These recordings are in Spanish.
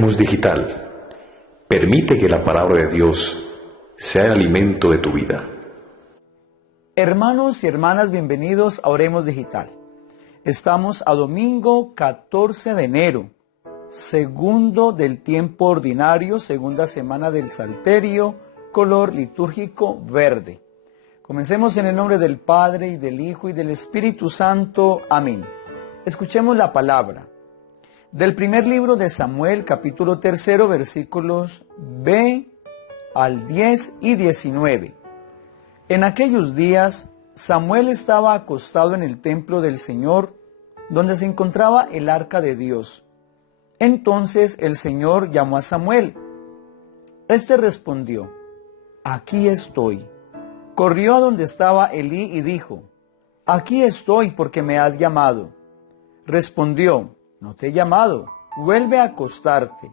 Oremos Digital. Permite que la palabra de Dios sea el alimento de tu vida. Hermanos y hermanas, bienvenidos a Oremos Digital. Estamos a domingo 14 de enero, segundo del tiempo ordinario, segunda semana del Salterio, color litúrgico verde. Comencemos en el nombre del Padre, y del Hijo, y del Espíritu Santo. Amén. Escuchemos la palabra. Del primer libro de Samuel, capítulo 3, versículos B al 10 y 19. En aquellos días, Samuel estaba acostado en el templo del Señor, donde se encontraba el arca de Dios. Entonces el Señor llamó a Samuel. Este respondió: Aquí estoy. Corrió a donde estaba Elí y dijo: Aquí estoy porque me has llamado. Respondió: No te he llamado, vuelve a acostarte.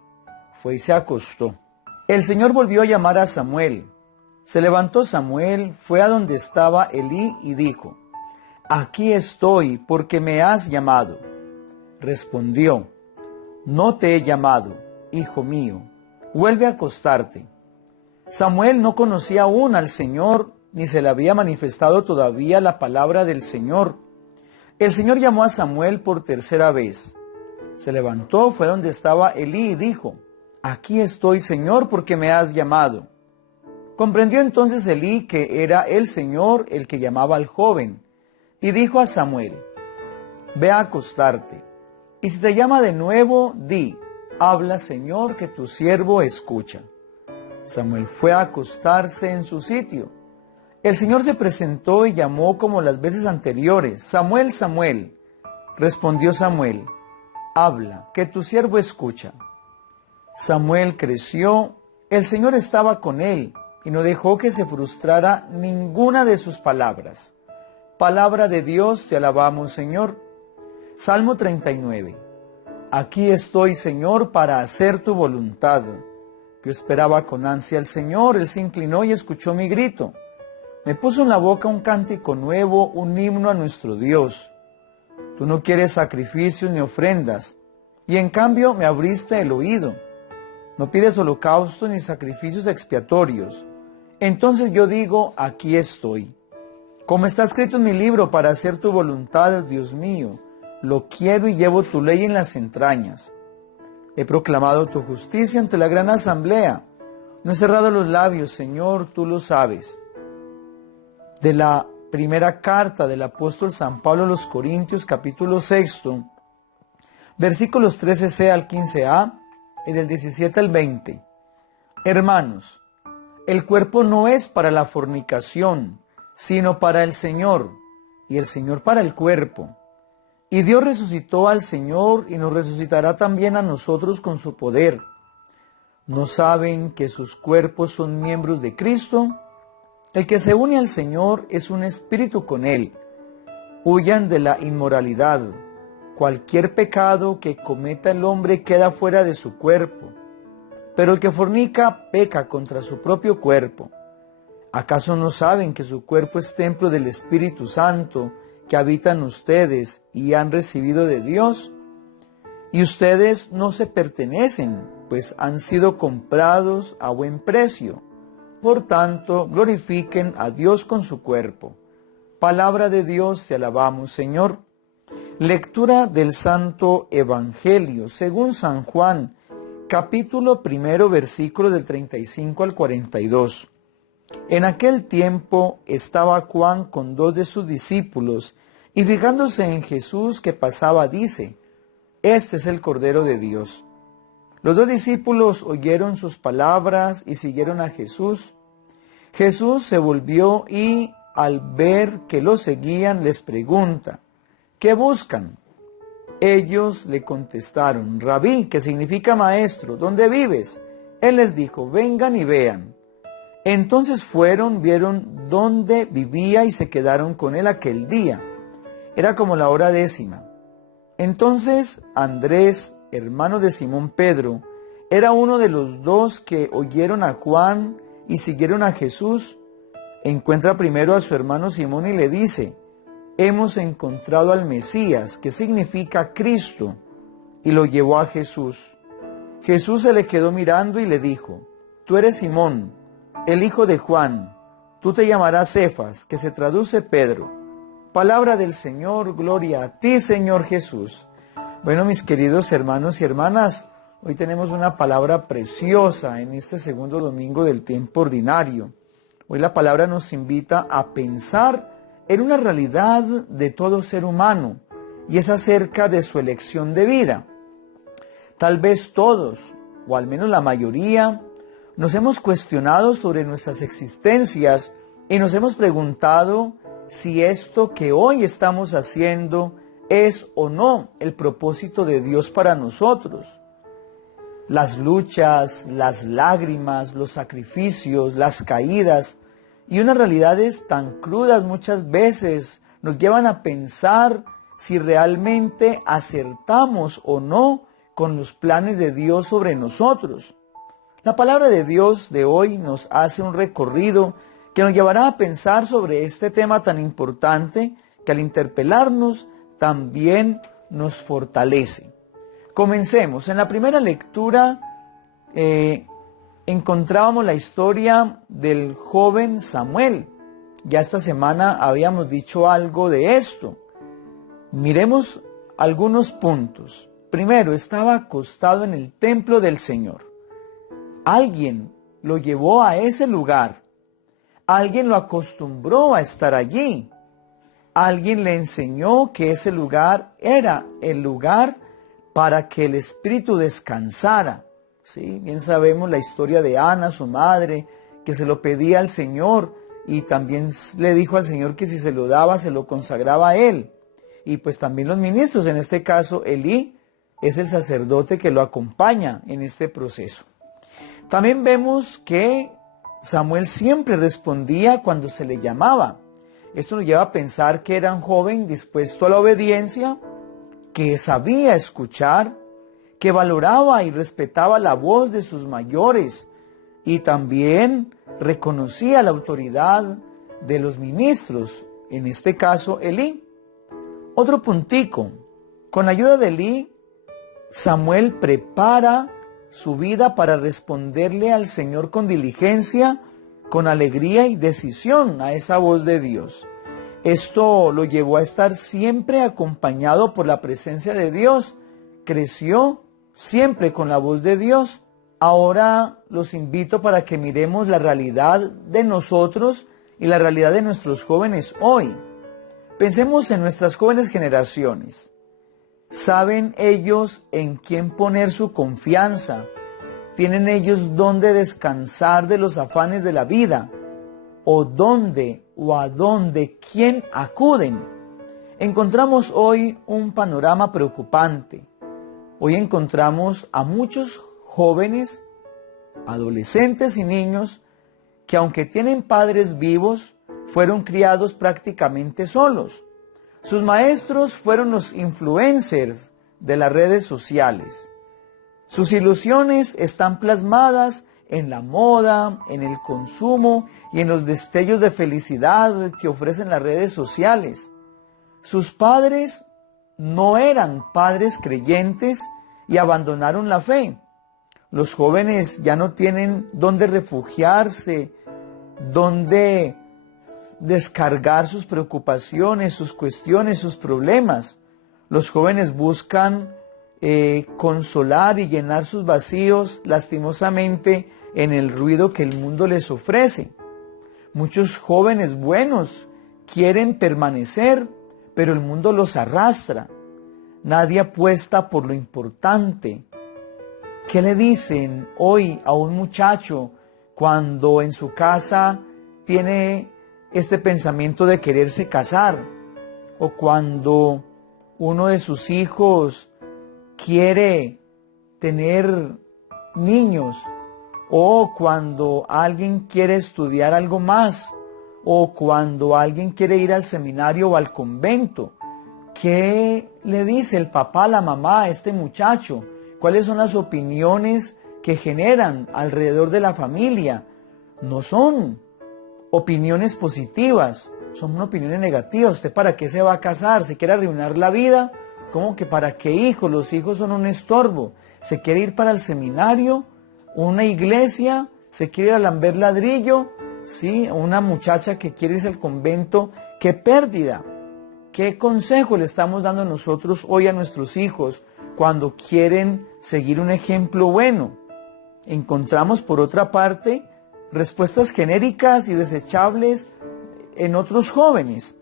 Fue y se acostó. El Señor volvió a llamar a Samuel. Se levantó Samuel, fue a donde estaba Elí y dijo: Aquí estoy porque me has llamado. Respondió: No te he llamado, hijo mío, vuelve a acostarte. Samuel no conocía aún al Señor, ni se le había manifestado todavía la palabra del Señor. El Señor llamó a Samuel por tercera vez. Se levantó, fue donde estaba Elí y dijo: Aquí estoy, Señor, porque me has llamado. Comprendió entonces Elí que era el Señor el que llamaba al joven, y dijo a Samuel: Ve a acostarte, y si te llama de nuevo, di: Habla, Señor, que tu siervo escucha. Samuel fue a acostarse en su sitio. El Señor se presentó y llamó como las veces anteriores: Samuel, Samuel. Respondió Samuel: Habla, que tu siervo escucha. Samuel creció, el Señor estaba con él, y no dejó que se frustrara ninguna de sus palabras. Palabra de Dios, te alabamos, Señor. Salmo 39. Aquí estoy, Señor, para hacer tu voluntad. Yo esperaba con ansia al Señor, Él se inclinó y escuchó mi grito. Me puso en la boca un cántico nuevo, un himno a nuestro Dios. Tú no quieres sacrificios ni ofrendas, y en cambio me abriste el oído. No pides holocaustos ni sacrificios expiatorios. Entonces yo digo: aquí estoy. Como está escrito en mi libro, para hacer tu voluntad, Dios mío, lo quiero y llevo tu ley en las entrañas. He proclamado tu justicia ante la gran asamblea. No he cerrado los labios, Señor, tú lo sabes. De la primera carta del apóstol San Pablo a los Corintios, capítulo 6, versículos 13c al 15a y del 17 al 20. Hermanos, el cuerpo no es para la fornicación, sino para el Señor, y el Señor para el cuerpo. Y Dios resucitó al Señor y nos resucitará también a nosotros con su poder. ¿No saben que sus cuerpos son miembros de Cristo? El que se une al Señor es un espíritu con Él. Huyan de la inmoralidad. Cualquier pecado que cometa el hombre queda fuera de su cuerpo, pero el que fornica peca contra su propio cuerpo. ¿Acaso no saben que su cuerpo es templo del Espíritu Santo que habita en ustedes y han recibido de Dios? Y ustedes no se pertenecen, pues han sido comprados a buen precio. Por tanto, glorifiquen a Dios con su cuerpo. Palabra de Dios, te alabamos, Señor. Lectura del Santo Evangelio según San Juan, capítulo 1, versículo del 35 al 42. En aquel tiempo estaba Juan con 2 de sus discípulos, y fijándose en Jesús que pasaba, dice: Este es el Cordero de Dios. Los 2 discípulos oyeron sus palabras y siguieron a Jesús. Jesús se volvió y, al ver que lo seguían, les pregunta: ¿qué buscan? Ellos le contestaron: Rabí, que significa maestro, ¿dónde vives? Él les dijo: vengan y vean. Entonces fueron, vieron dónde vivía y se quedaron con él aquel día. Era como la hora 10. Entonces Andrés, hermano de Simón Pedro, era uno de los 2 que oyeron a Juan y siguieron a Jesús. Encuentra primero a su hermano Simón y le dice: hemos encontrado al Mesías, que significa Cristo, y lo llevó a Jesús. Jesús se le quedó mirando y le dijo: Tú eres Simón, el hijo de Juan. Tú te llamarás Cefas, que se traduce Pedro. Palabra del Señor, gloria a ti, Señor Jesús. Bueno, mis queridos hermanos y hermanas, hoy tenemos una palabra preciosa en este segundo domingo del tiempo ordinario. Hoy la palabra nos invita a pensar en una realidad de todo ser humano, y es acerca de su elección de vida. Tal vez todos, o al menos la mayoría, nos hemos cuestionado sobre nuestras existencias y nos hemos preguntado si esto que hoy estamos haciendo es o no el propósito de Dios para nosotros. Las luchas, las lágrimas, los sacrificios, las caídas y unas realidades tan crudas muchas veces nos llevan a pensar si realmente acertamos o no con los planes de Dios sobre nosotros. La palabra de Dios de hoy nos hace un recorrido que nos llevará a pensar sobre este tema tan importante que al interpelarnos también nos fortalece. Comencemos. En la primera lectura encontrábamos la historia del joven Samuel. Ya esta semana habíamos dicho algo de esto. Miremos algunos puntos. Primero, estaba acostado en el templo del Señor. Alguien lo llevó a ese lugar. Alguien lo acostumbró a estar allí. Alguien le enseñó que ese lugar era el lugar para que el espíritu descansara. ¿Sí? Bien sabemos la historia de Ana, su madre, que se lo pedía al Señor y también le dijo al Señor que si se lo daba, se lo consagraba a él. Y pues también los ministros, en este caso Elí, es el sacerdote que lo acompaña en este proceso. También vemos que Samuel siempre respondía cuando se le llamaba. Esto nos lleva a pensar que era un joven dispuesto a la obediencia, que sabía escuchar, que valoraba y respetaba la voz de sus mayores y también reconocía la autoridad de los ministros, en este caso Elí. Otro puntico, con la ayuda de Elí, Samuel prepara su vida para responderle al Señor con diligencia, con alegría y decisión a esa voz de Dios. Esto lo llevó a estar siempre acompañado por la presencia de Dios. Creció siempre con la voz de Dios. Ahora los invito para que miremos la realidad de nosotros y la realidad de nuestros jóvenes hoy. Pensemos en nuestras jóvenes generaciones. ¿Saben ellos en quién poner su confianza? ¿Tienen ellos dónde descansar de los afanes de la vida? ¿O dónde o a dónde quién acuden? Encontramos hoy un panorama preocupante. Hoy encontramos a muchos jóvenes, adolescentes y niños que aunque tienen padres vivos, fueron criados prácticamente solos. Sus maestros fueron los influencers de las redes sociales. Sus ilusiones están plasmadas en la moda, en el consumo y en los destellos de felicidad que ofrecen las redes sociales. Sus padres no eran padres creyentes y abandonaron la fe. Los jóvenes ya no tienen dónde refugiarse, dónde descargar sus preocupaciones, sus cuestiones, sus problemas. Los jóvenes buscan consolar y llenar sus vacíos lastimosamente en el ruido que el mundo les ofrece. Muchos jóvenes buenos quieren permanecer, pero el mundo los arrastra. Nadie apuesta por lo importante. ¿Qué le dicen hoy a un muchacho cuando en su casa tiene este pensamiento de quererse casar? O cuando uno de sus hijos quiere tener niños, o cuando alguien quiere estudiar algo más, o cuando alguien quiere ir al seminario o al convento. ¿Qué le dice el papá, la mamá a este muchacho? ¿Cuáles son las opiniones que generan alrededor de la familia? No son opiniones positivas, son opiniones negativas. ¿Usted para qué se va a casar? ¿Se quiere arruinar la vida? ¿Cómo que para qué hijos? Los hijos son un estorbo. se quiere ir para el seminario, una iglesia, se quiere ir a lamber ladrillo, ¿sí? Una muchacha que quiere irse al convento. ¡Qué pérdida! ¿Qué consejo le estamos dando nosotros hoy a nuestros hijos cuando quieren seguir un ejemplo bueno? Encontramos, por otra parte, respuestas genéricas y desechables en otros jóvenes.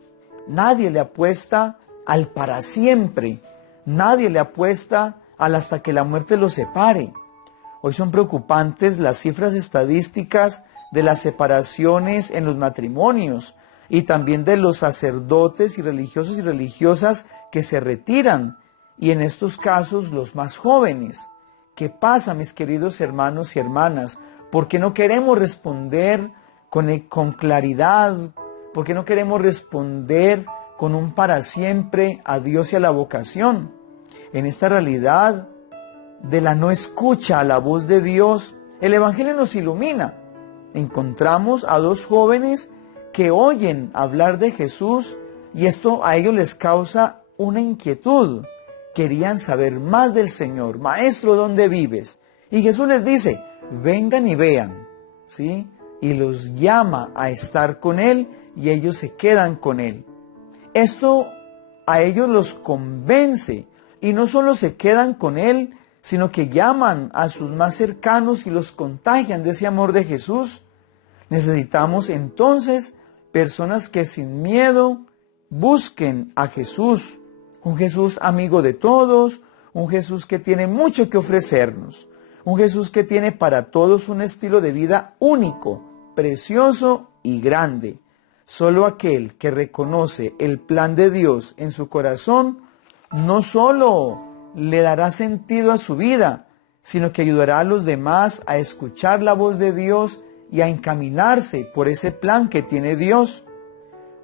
Nadie le apuesta al para siempre. Nadie le apuesta al hasta que la muerte los separe. Hoy son preocupantes las cifras estadísticas de las separaciones en los matrimonios y también de los sacerdotes y religiosos y religiosas que se retiran, y en estos casos los más jóvenes. ¿Qué pasa, mis queridos hermanos y hermanas? ¿Por qué no queremos responder con claridad? ¿Por qué no queremos responder con un para siempre a Dios y a la vocación? En esta realidad de la no escucha a la voz de Dios, el Evangelio nos ilumina. Encontramos a dos jóvenes que oyen hablar de Jesús y esto a ellos les causa una inquietud. Querían saber más del Señor. Maestro, ¿dónde vives? Y Jesús les dice, vengan y vean, ¿sí? Y los llama a estar con Él y ellos se quedan con Él. Esto a ellos los convence y no solo se quedan con Él, sino que llaman a sus más cercanos y los contagian de ese amor de Jesús. Necesitamos entonces personas que sin miedo busquen a Jesús, un Jesús amigo de todos, un Jesús que tiene mucho que ofrecernos, un Jesús que tiene para todos un estilo de vida único, precioso y grande. Solo aquel que reconoce el plan de Dios en su corazón, no solo le dará sentido a su vida, sino que ayudará a los demás a escuchar la voz de Dios y a encaminarse por ese plan que tiene Dios.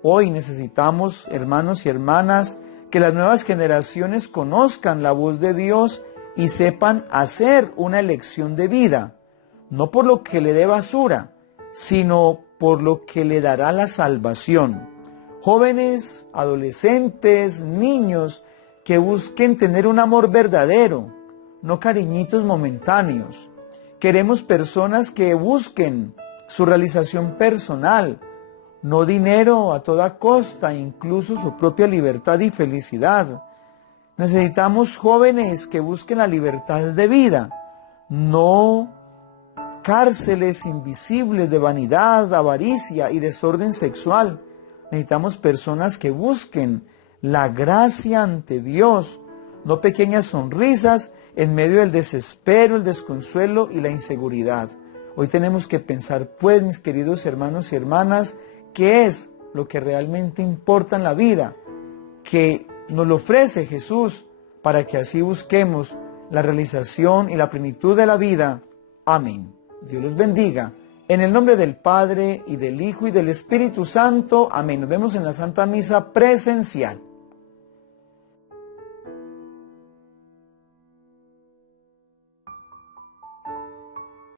Hoy necesitamos, hermanos y hermanas, que las nuevas generaciones conozcan la voz de Dios y sepan hacer una elección de vida, no por lo que le dé basura, sino por lo que le dará la salvación. Jóvenes, adolescentes, niños, que busquen tener un amor verdadero, no cariñitos momentáneos. Queremos personas que busquen su realización personal, no dinero a toda costa, incluso su propia libertad y felicidad. Necesitamos jóvenes que busquen la libertad de vida, no cárceles invisibles de vanidad, avaricia y desorden sexual. Necesitamos personas que busquen la gracia ante Dios, no pequeñas sonrisas en medio del desespero, el desconsuelo y la inseguridad. Hoy tenemos que pensar, pues, mis queridos hermanos y hermanas, ¿qué es lo que realmente importa en la vida? Que nos lo ofrece Jesús para que así busquemos la realización y la plenitud de la vida. Amén. Dios los bendiga. En el nombre del Padre, y del Hijo, y del Espíritu Santo. Amén. Nos vemos en la Santa Misa presencial.